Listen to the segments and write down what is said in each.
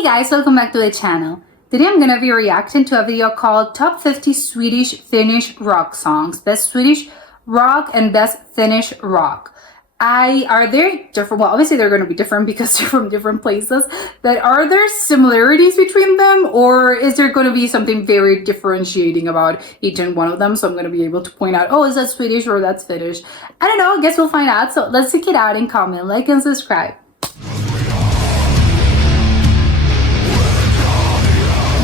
Hey guys, welcome back to the channel. Today I'm gonna be reacting to a video called Top 50 Swedish Finnish Rock Songs. Best Swedish Rock and Best Finnish Rock. Are there different, well obviously they're gonna be different because they're from different places, but are there similarities between them, or is there gonna be something very differentiating about each and one of them? So I'm gonna be able to point out, oh, is that Swedish or that's Finnish? I don't know, I guess we'll find out. So let's check it out and comment, like, and subscribe.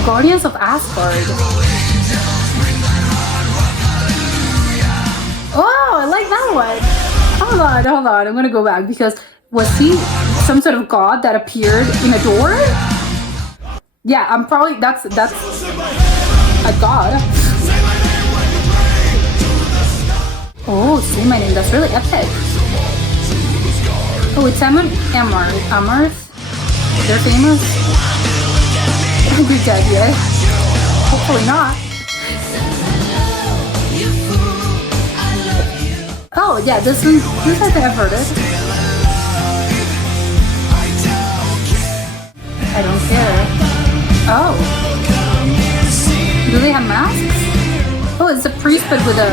Guardians of Asgard. Oh, I like that one. Hold on. I'm gonna go back because was he some sort of god that appeared in a door? Yeah, I'm probably that's a god. Oh, say my name. That's really epic. Oh, it's Amherst. They're famous. You're dead yet? Hopefully not. Oh yeah, this one. This I think I've heard it. I don't care. Oh. Do they have masks? Oh, it's a priest but with a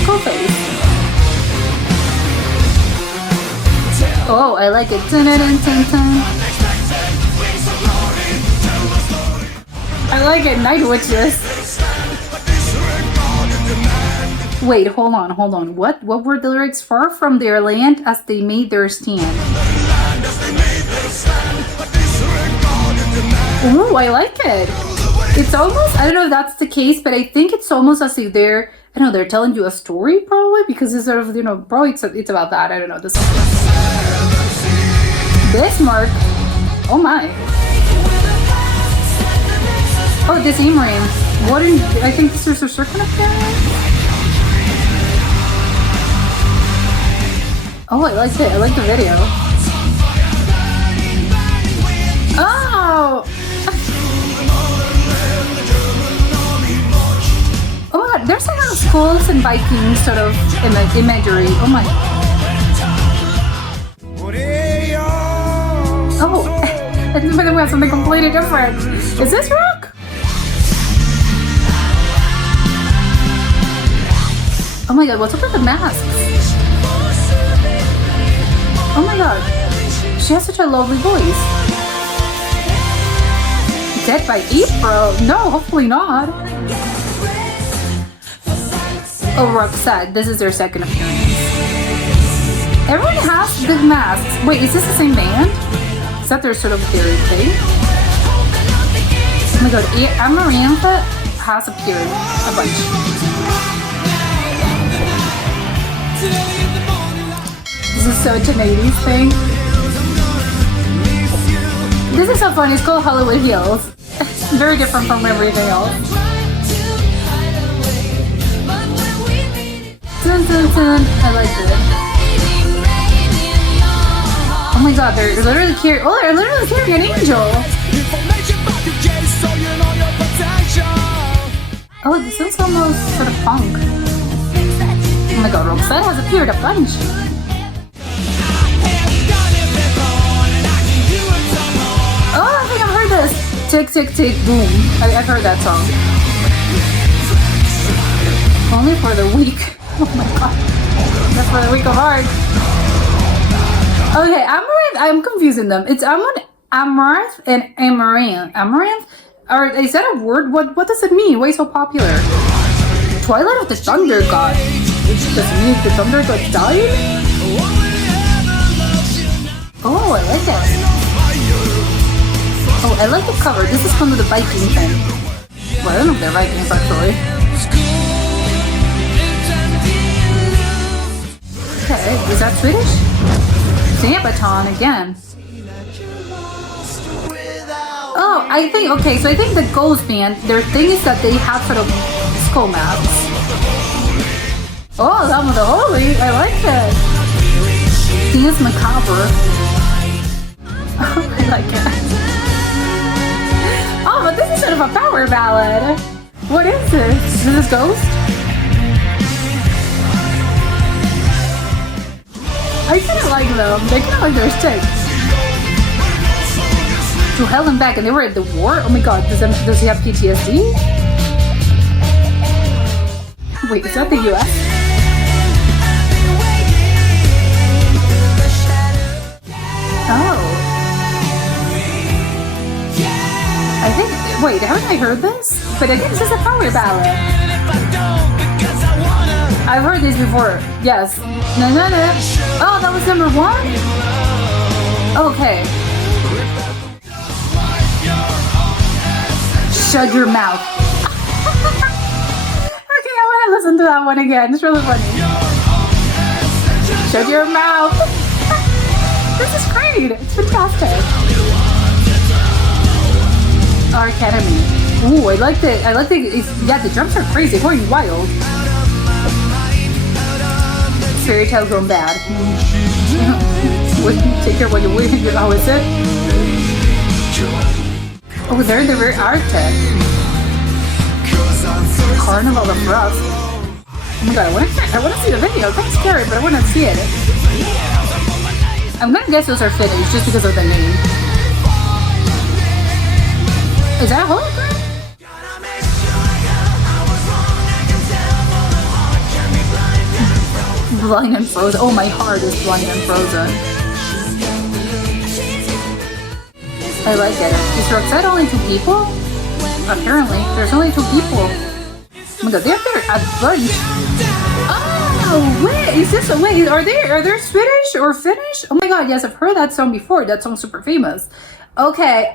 skull face. Oh, I like it. Dun, dun, dun, dun, dun. I like it, Night Witches. Wait, hold on. What were the lyrics? Far from their land as they made their stand. Ooh, I like it. It's almost, I don't know if that's the case, but I think it's almost as if they're, I don't know, they're telling you a story probably, because it's sort of, you know, probably it's about that. I don't know. This Bismarck. Oh my. Oh, this Amorim. I think this is a circle up there. Oh, I liked it. I like the video. Oh! Oh my god, there's a lot of schools and Viking sort of imagery. Oh my. Oh, I think we have something completely different. Is this rock? Oh my god, what's up with the masks? Oh my god, she has such a lovely voice. Dead by April? No, hopefully not. Oh, Roxette, this is their second appearance. Everyone has the masks. Wait, is this the same band? Is that their sort of theory thing? Oh my god, Amarantha has appeared a bunch. This is such an 80s thing. This is so funny. It's called Hollywood Hills. Very different from everything else. Dun, dun, dun. I like it. Oh my god, they're literally carrying. Oh, they're literally carrying an angel. Oh, this is almost sort of punk. Oh my god, Roxette has appeared a bunch. Oh, I think I've heard this. Tick, tick, tick, boom. I've heard that song. Only for the weak. Oh my god. That's for the weak of heart. Okay, Amaranth, I'm confusing them. It's Amaranth and Amaranth. Amaranth? Or is that a word? What does it mean? Why so popular? Twilight of the Thunder God. Does it mean the Thunder God died? Oh, I like that. Oh, I like the cover. This is from the Viking thing. Well, I don't know if they're Vikings actually. Okay, is that Swedish? Sabaton again. Oh, I think, okay, so I think the Ghost Band, their thing is that they have sort of skull masks. Oh, Lamb of the Holy, I like that. Dance Macabre. Oh, I like it. Oh, but this is sort of a power ballad. What is this? Is this Ghost? I kind of like them. They kind of like their sticks. to hell and back, and they were at the war. Oh my god, does he have PTSD? Wait, is that the US? Oh. I think, wait, haven't I heard this? But I think this is a power ballad. I've heard this before, yes. No, no, no. Oh, that was number 1? Okay. Shut your mouth. Okay, I want to listen to that one again. It's really funny. Shut your mouth. This is great. It's fantastic. Our Academy. Ooh, I like the. Yeah, the drums are crazy, going wild. Fairy tale gone bad. Take care what you win. How is it? Oh, they're in the very Arctic. Carnival of Rust. Oh my god, I want to see the video. It's kind of scary, but I want to see it. I'm gonna guess those are Finnish just because of the name. Is that a hologram? Blind and frozen. Oh, my heart is blind and frozen. I like it. Is Roxette only 2 people? Apparently, there's only 2 people. Oh my god, they're a bunch. Oh, wait, is this a wait? Are they Swedish or Finnish? Oh my god, yes, I've heard that song before. That song's super famous. Okay,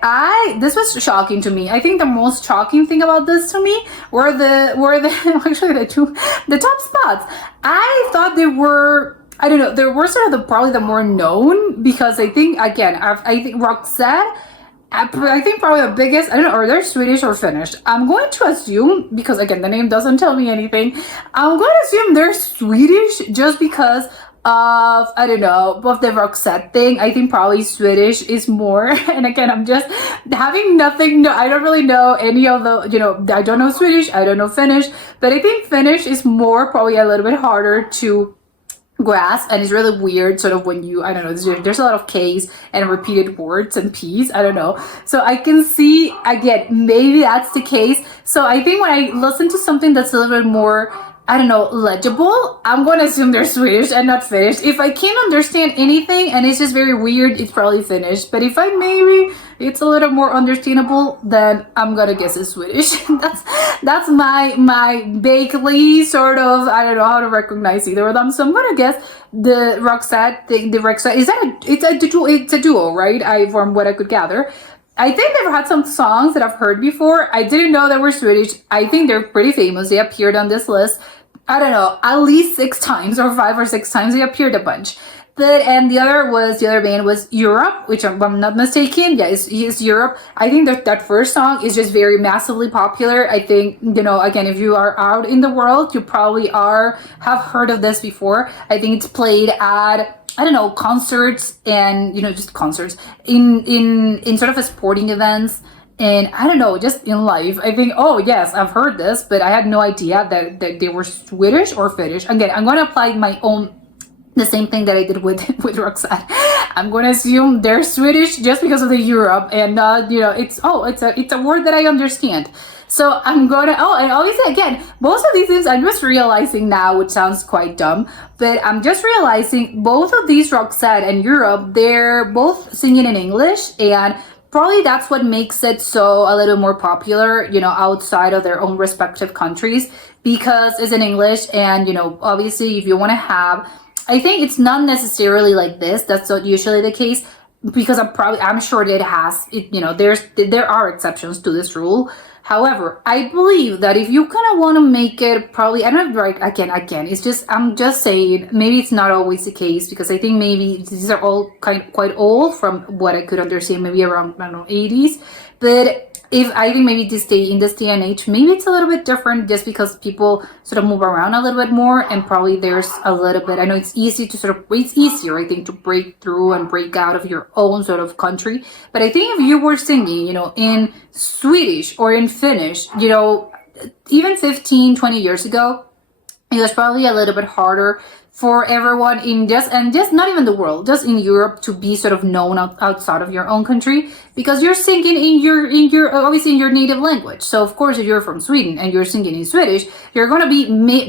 this was shocking to me. I think the most shocking thing about this to me were the actually the top spots. I thought they were, I don't know, they were sort of probably the more known, because I think, again, I think Roxette, I think probably the biggest, I don't know, are they Swedish or Finnish? I'm going to assume, because again, the name doesn't tell me anything, I'm going to assume they're Swedish just because of, I don't know, of the Roxette thing. I think probably Swedish is more. And again, I'm just having nothing, no, I don't really know any of the, you know, I don't know Swedish, I don't know Finnish, but I think Finnish is more, probably a little bit harder to grasp, and it's really weird sort of when you, I don't know, there's a lot of K's and repeated words and P's, I don't know, so I can see, again, maybe that's the case. So I think when I listen to something that's a little bit more, I don't know, legible, I'm going to assume they're Swedish and not Finnish. If I can't understand anything and it's just very weird, it's probably Finnish. But if maybe it's a little more understandable, then I'm going to guess it's Swedish. that's my vaguely sort of, I don't know how to recognize either of them. So I'm going to guess the Roxette, the Roxette, is that it's a duo, right? From what I could gather. I think they've had some songs that I've heard before. I didn't know they were Swedish. I think they're pretty famous. They appeared on this list, I don't know, at least 6 times or 5 or 6 times. They appeared a bunch. And the other band was Europe, which I'm not mistaken. Yeah, it's Europe. I think that first song is just very massively popular. I think, you know, again, if you are out in the world, you probably have heard of this before. I think it's played at, I don't know, concerts and, you know, just concerts in sort of a sporting events. And I don't know, just in life, I think, oh yes, I've heard this, but I had no idea that they were Swedish or Finnish. Again, I'm going to apply the same thing that I did with Roxette. I'm going to assume they're Swedish just because of the Europe, and you know, it's a word that I understand. So I'm going to, and obviously again, most of these things I'm just realizing now, which sounds quite dumb, but I'm just realizing both of these, Roxette and Europe, they're both singing in English, and probably that's what makes it so a little more popular, you know, outside of their own respective countries, because it's in English. And, you know, obviously if you want to have, I think it's not necessarily like this, that's not usually the case, because I'm sure it has, you know, there are exceptions to this rule. However, I believe that if you kind of want to make it, probably, I don't know, right, again, it's just, I'm just saying, maybe it's not always the case, because I think maybe these are all quite old from what I could understand, maybe around, I don't know, 80s. But if I think maybe in this day and age, maybe it's a little bit different just because people sort of move around a little bit more, and probably there's a little bit, I know it's easy to it's easier, I think, to break through and break out of your own sort of country. But I think if you were singing, you know, in Swedish or in Finnish, you know, even 15, 20 years ago, it was probably a little bit harder for everyone in just not even the world, just in Europe, to be sort of known outside of your own country, because you're singing in your obviously in your native language. So of course, if you're from Sweden and you're singing in Swedish, you're gonna be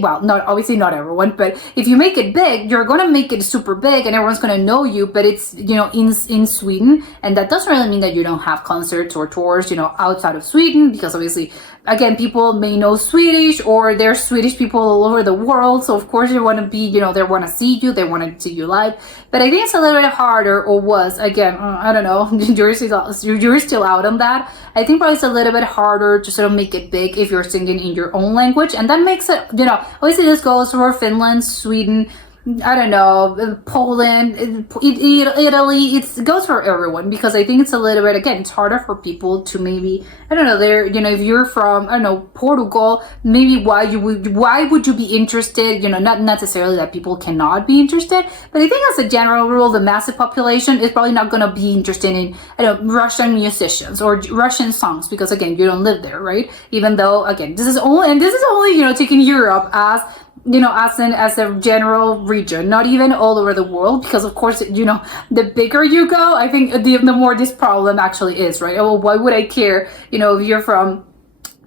well, not obviously not everyone, but if you make it big, you're gonna make it super big and everyone's gonna know you. But it's in Sweden, and that doesn't really mean that you don't have concerts or tours outside of Sweden, because obviously, again, people may know Swedish, or there's Swedish people all over the world. So of course they want to be, they want to see you, they want to see you live. But I think it's a little bit harder, or was, again, I don't know, you're still out on that. I think probably it's a little bit harder to sort of make it big if you're singing in your own language. And that makes it, obviously this goes for Finland, Sweden, I don't know, Poland, Italy. It goes for everyone, because I think it's a little bit, again, it's harder for people to maybe, I don't know, if you're from, I don't know, Portugal, maybe why would you be interested? Not necessarily that people cannot be interested, but I think as a general rule, the massive population is probably not going to be interested in, I don't know, Russian musicians or Russian songs, because again, you don't live there, right? Even though, again, this is only taking Europe as as a general region, not even all over the world, because of course, the bigger you go, I think the more this problem actually is, right? Oh, why would I care, if you're from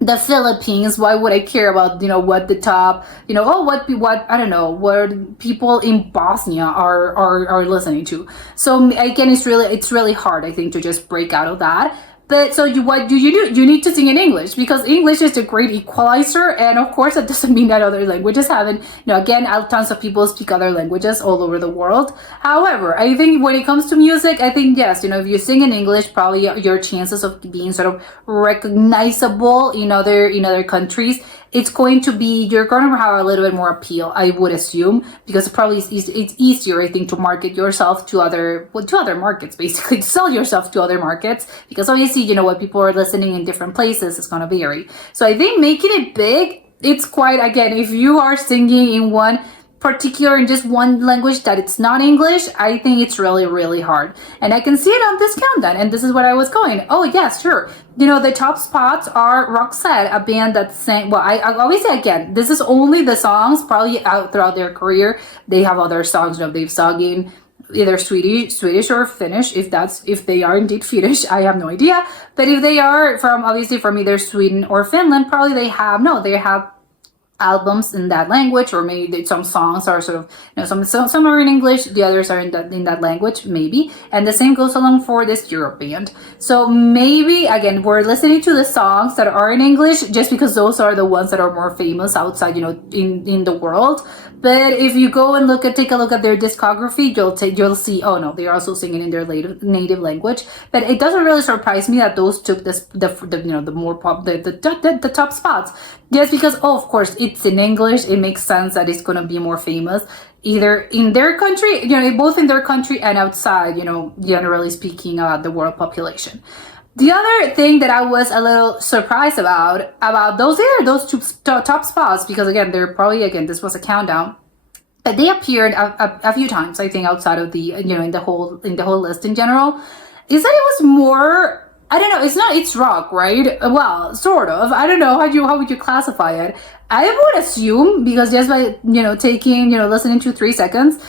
the Philippines, why would I care about, what the top, what I don't know, what people in Bosnia are listening to. So again, it's really hard, I think, to just break out of that. But so what do? You need to sing in English, because English is a great equalizer, and of course that doesn't mean that other languages haven't. Again, tons of people speak other languages all over the world. However, I think when it comes to music, I think yes, if you sing in English, probably your chances of being sort of recognizable in other countries, you're going to have a little bit more appeal, I would assume, because probably it's easier, I think, to market yourself to other markets, basically, to sell yourself to other markets, because obviously, what people are listening in different places is going to vary. So I think making it big, it's quite, again, if you are singing in one particular, in just one language that it's not English, I think it's really, really hard. And I can see it on this countdown, and this is what I was going. Oh yes, sure. The top spots are Roxette, a band that sang, well, I always say, again, this is only the songs probably out throughout their career. They have other songs, they've sung in either Swedish or Finnish, if they are indeed Finnish, I have no idea. But if they are from either Sweden or Finland, probably they have albums in that language, or maybe some songs are sort of, some are in English, the others are in that language, maybe. And the same goes along for this Europe band. So maybe, again, we're listening to the songs that are in English just because those are the ones that are more famous outside, in the world. But if you go and take a look at their discography, you'll see, oh no, they're also singing in their native language. But it doesn't really surprise me that those took the top spots. Just because, of course, it's in English, it makes sense that it's going to be more famous, either in their country, both in their country and outside, generally speaking, the world population. The other thing that I was a little surprised about those two top spots, because again, they're probably, again, this was a countdown, but they appeared a few times, I think, outside of the, in the whole list in general, is that it was more, I don't know, it's rock, right? Well, sort of. I don't know, how would you classify it? I would assume, because just by, listening to 3 seconds,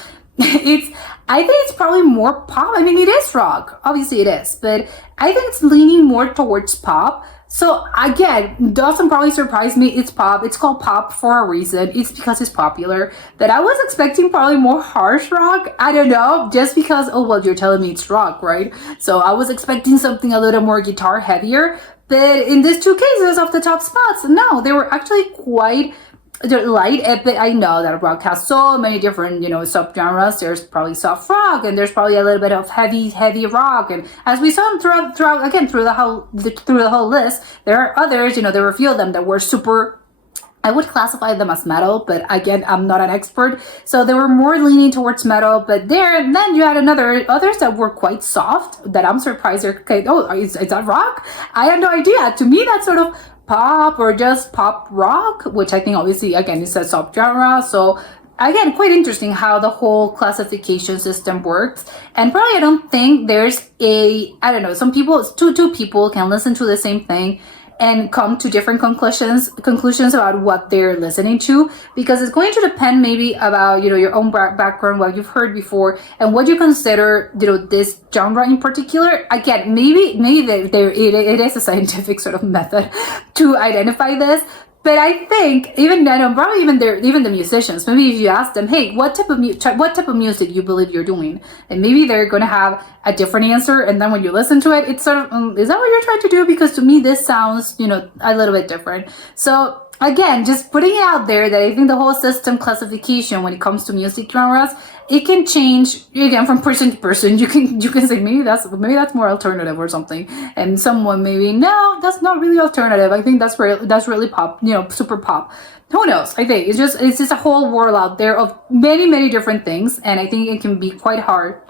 I think it's probably more pop. I mean, it is rock. Obviously it is. But I think it's leaning more towards pop. So again, doesn't probably surprise me. It's pop. It's called pop for a reason. It's because it's popular. But I was expecting probably more harsh rock. I don't know. Just because, oh, well, you're telling me it's rock, right? So I was expecting something a little more guitar heavier. But in these two cases of the top spots, no, they were actually quite light. But I know that rock has so many different, subgenres. There's probably soft rock, and there's probably a little bit of heavy rock. And as we saw throughout again through the whole list, there are others. There were a few of them that were super, I would classify them as metal, but again, I'm not an expert. So they were more leaning towards metal, but then you had others that were quite soft, that I'm surprised they're, okay, oh, is that rock? I had no idea. To me, that's sort of pop, or just pop rock, which I think obviously, again, it's a subgenre. So again, quite interesting how the whole classification system works. And probably I don't think there's some people, two people can listen to the same thing and come to different conclusions about what they're listening to, because it's going to depend maybe about, your own background, what you've heard before, and what you consider, this genre in particular. Again, maybe it is a scientific sort of method to identify this. But I think even then, probably even the musicians, maybe if you ask them, hey, what type of music you believe you're doing, and maybe they're gonna have a different answer. And then when you listen to it, it's sort of, is that what you're trying to do? Because to me, this sounds, a little bit different. So again, just putting it out there that I think the whole system classification when it comes to music genres, it can change again from person to person. You can say maybe that's more alternative or something, and someone maybe no, that's not really alternative. I think that's really pop, super pop. Who knows? I think it's just a whole world out there of many different things, and I think it can be quite hard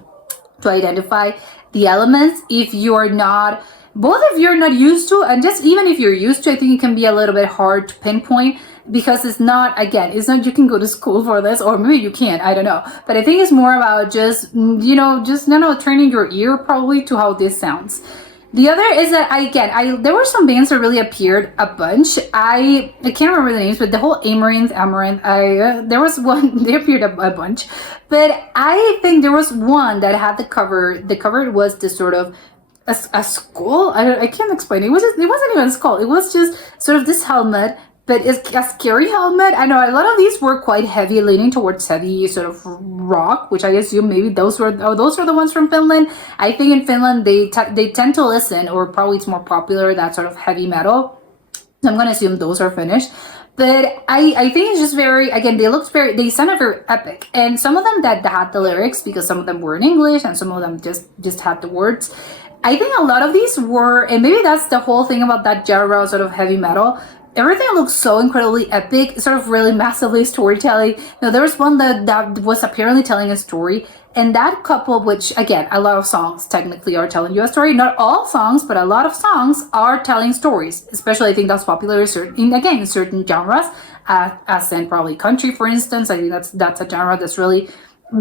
to identify the elements if you're not used to, and just even if you're used to, I think it can be a little bit hard to pinpoint, because it's not you can go to school for this, or maybe you can't, I don't know. But I think it's more about just turning your ear probably to how this sounds. The other is that there were some bands that really appeared a bunch. I can't remember the names, but the whole Amaranth, there was one, they appeared a bunch. But I think there was one that had the cover. The cover was this sort of a skull. I can't explain it. It wasn't even a skull. It was just sort of this helmet, but it's a scary helmet. I know a lot of these were quite heavy, leaning towards heavy sort of rock, which I assume maybe those were the ones from Finland. I think in Finland they tend to listen, or probably it's more popular, that sort of heavy metal. So I'm gonna assume those are Finnish. But I think it's just they sounded very epic. And some of them that had the lyrics, because some of them were in English and some of them just had the words. I think a lot of these were, and maybe that's the whole thing about that genre, sort of heavy metal. Everything looks so incredibly epic, sort of really massively storytelling. There was one that was apparently telling a story, and that couple, which again, a lot of songs technically are telling you a story. Not all songs, but a lot of songs are telling stories. Especially, I think that's popular in certain genres, as in probably country, for instance. I think that's a genre that's really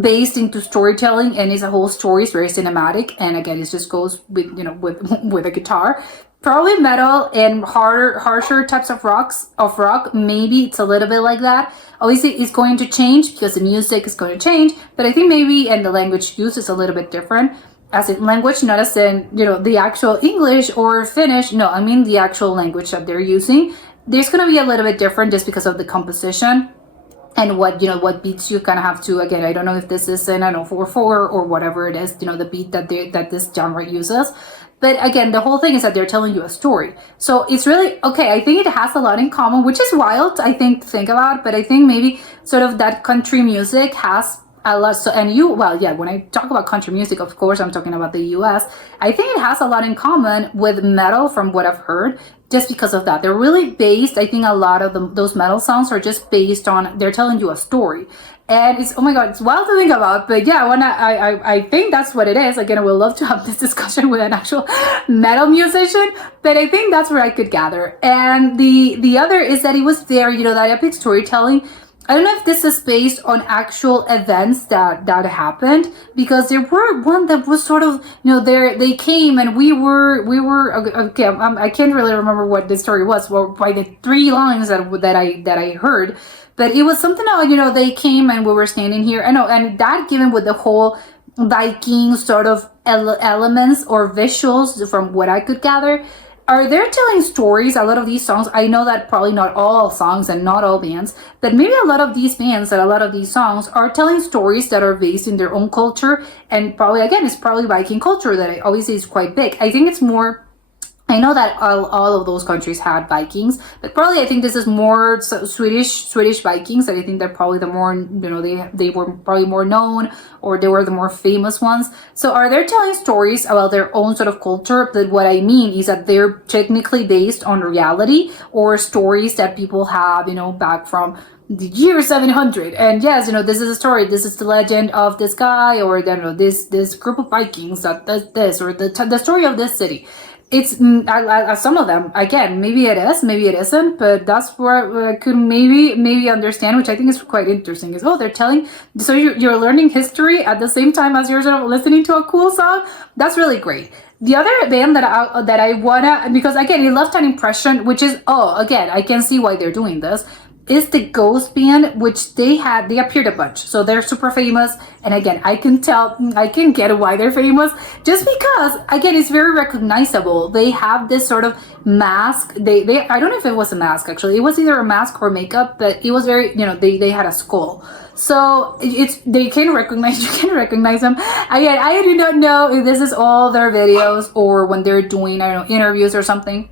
based into storytelling, and is a whole story. It's very cinematic, and again, it just goes with with a guitar. Probably metal and harsher types of rock. Maybe it's a little bit like that. Obviously, it's going to change because the music is going to change, but I think maybe and the language used is a little bit different. As in language, not as in the actual English or Finnish. No, I mean the actual language that they're using. There's going to be a little bit different just because of the composition. And what beats you kind of have to, again, I don't know if this is in 4/4 or whatever it is, the beat that this genre uses. But again, the whole thing is that they're telling you a story. So it's really, okay, I think it has a lot in common, which is wild, I think, to think about. But I think maybe sort of that country music has a lot. So, when I talk about country music, of course, I'm talking about the US. I think it has a lot in common with metal from what I've heard, just because of that. They're really based, I think a lot of those metal songs are just based on, they're telling you a story. And it's, oh my God, it's wild to think about. But yeah, I think that's what it is. Again, I would love to have this discussion with an actual metal musician, but I think that's where I could gather. And the other is that it was there, that epic storytelling. I don't know if this is based on actual events that happened, because there were one that was sort of, they came and we were okay. I can't really remember what the story was, by the 3 lines that I heard, but it was something about, they came and we were standing here. I know, and that given with the whole Viking sort of elements or visuals from what I could gather. Are they telling stories? A lot of these songs, I know that probably not all songs and not all bands, but maybe a lot of these bands and a lot of these songs are telling stories that are based in their own culture. And probably, again, it's probably Viking culture that obviously is quite big. I think it's more, I know that all of those countries had Vikings, but probably I think this is more Swedish Vikings. And I think they're probably the more, they were probably more known, or they were the more famous ones. So are they telling stories about their own sort of culture? But what I mean is that they're technically based on reality, or stories that people have, back from the year 700. And yes, this is a story. This is the legend of this guy, or this group of Vikings that does this, or the story of this city. It's some of them, again, maybe it is, maybe it isn't, but that's where I could maybe understand, which I think is quite interesting, is, oh, they're telling, so you're learning history at the same time as you're sort of listening to a cool song. That's really great. The other band that I wanna, because again, it left an impression, which is, oh, again, I can see why they're doing this, is the Ghost Band, which they appeared a bunch, so they're super famous. And again, I can get why they're famous, just because, again, it's very recognizable. They have this sort of mask. They I don't know if it was a mask, actually. It was either a mask or makeup, but it was very, they had a skull. So you can recognize them. Again, I do not know if this is all their videos or when they're doing, I don't know, interviews or something.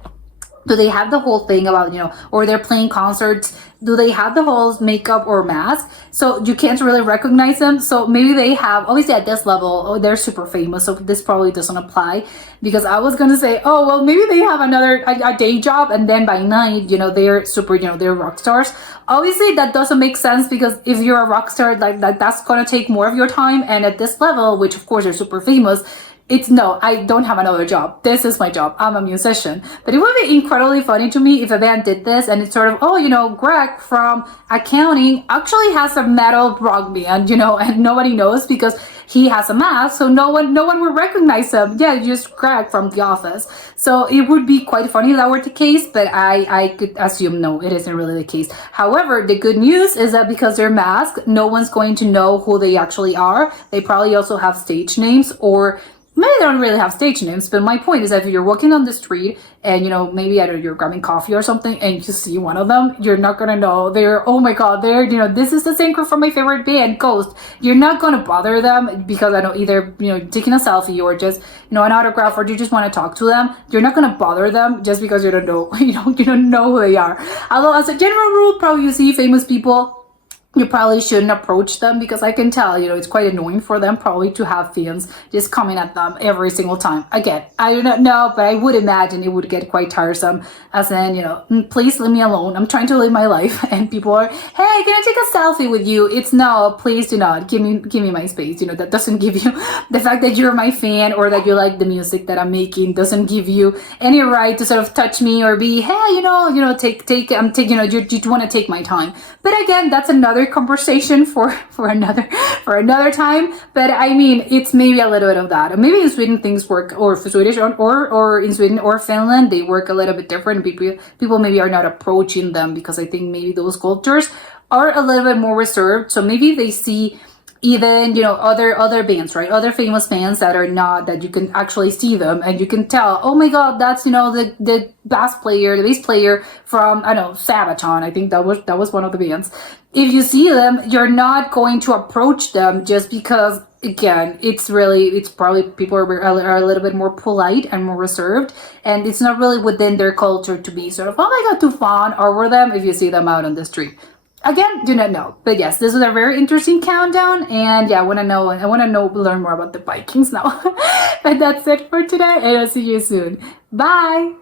Do they have the whole thing about, or they're playing concerts? Do they have the whole makeup or mask? So you can't really recognize them. So maybe they have, obviously at this level, oh, they're super famous. So this probably doesn't apply, because I was going to say, oh, well, maybe they have a day job. And then by night, they're super, they're rock stars. Obviously that doesn't make sense, because if you're a rock star, like that's going to take more of your time. And at this level, which of course they're super famous, it's no, I don't have another job. This is my job. I'm a musician. But it would be incredibly funny to me if a band did this, and it's sort of, oh, Greg from accounting actually has a metal rock band, and nobody knows because he has a mask, so no one will recognize him. Yeah, just Greg from The Office. So it would be quite funny if that were the case, but I could assume no, it isn't really the case. However, the good news is that because they're masked, no one's going to know who they actually are. They probably also have stage names, or maybe they don't really have stage names, but my point is that if you're walking on the street and, maybe, I don't know, you're grabbing coffee or something and you see one of them, you're not going to know oh my God, this is the singer from my favorite band, Ghost. You're not going to bother them because, I know, either, taking a selfie or just, an autograph, or you just want to talk to them. You're not going to bother them just because you don't know, you don't know who they are. Although as a general rule, probably you see famous people, you probably shouldn't approach them, because I can tell, it's quite annoying for them probably to have fans just coming at them every single time. Again, I do not know, but I would imagine it would get quite tiresome, as in, please leave me alone. I'm trying to live my life. And people are, hey, can I take a selfie with you? It's no, please do not. Give me my space. That doesn't give you, the fact that you're my fan or that you like the music that I'm making doesn't give you any right to sort of touch me or be, hey, you want to take my time. But again, that's another conversation for another time. But I mean, it's maybe a little bit of that. Maybe in Sweden things work, or for Swedish, or in Sweden or Finland, they work a little bit different. People maybe are not approaching them, because I think maybe those cultures are a little bit more reserved. So maybe they see even, other bands, right? Other famous bands that you can actually see them and you can tell, oh my God, that's, the bass player from, I don't know, Sabaton. I think that was one of the bands. If you see them, you're not going to approach them just because, again, it's probably people are a little bit more polite and more reserved, and it's not really within their culture to be sort of, oh my God, to fawn over them if you see them out on the street. Again, do not know. But yes, this was a very interesting countdown, and yeah, I want to learn more about the Vikings now. But that's it for today, and I'll see you soon. Bye!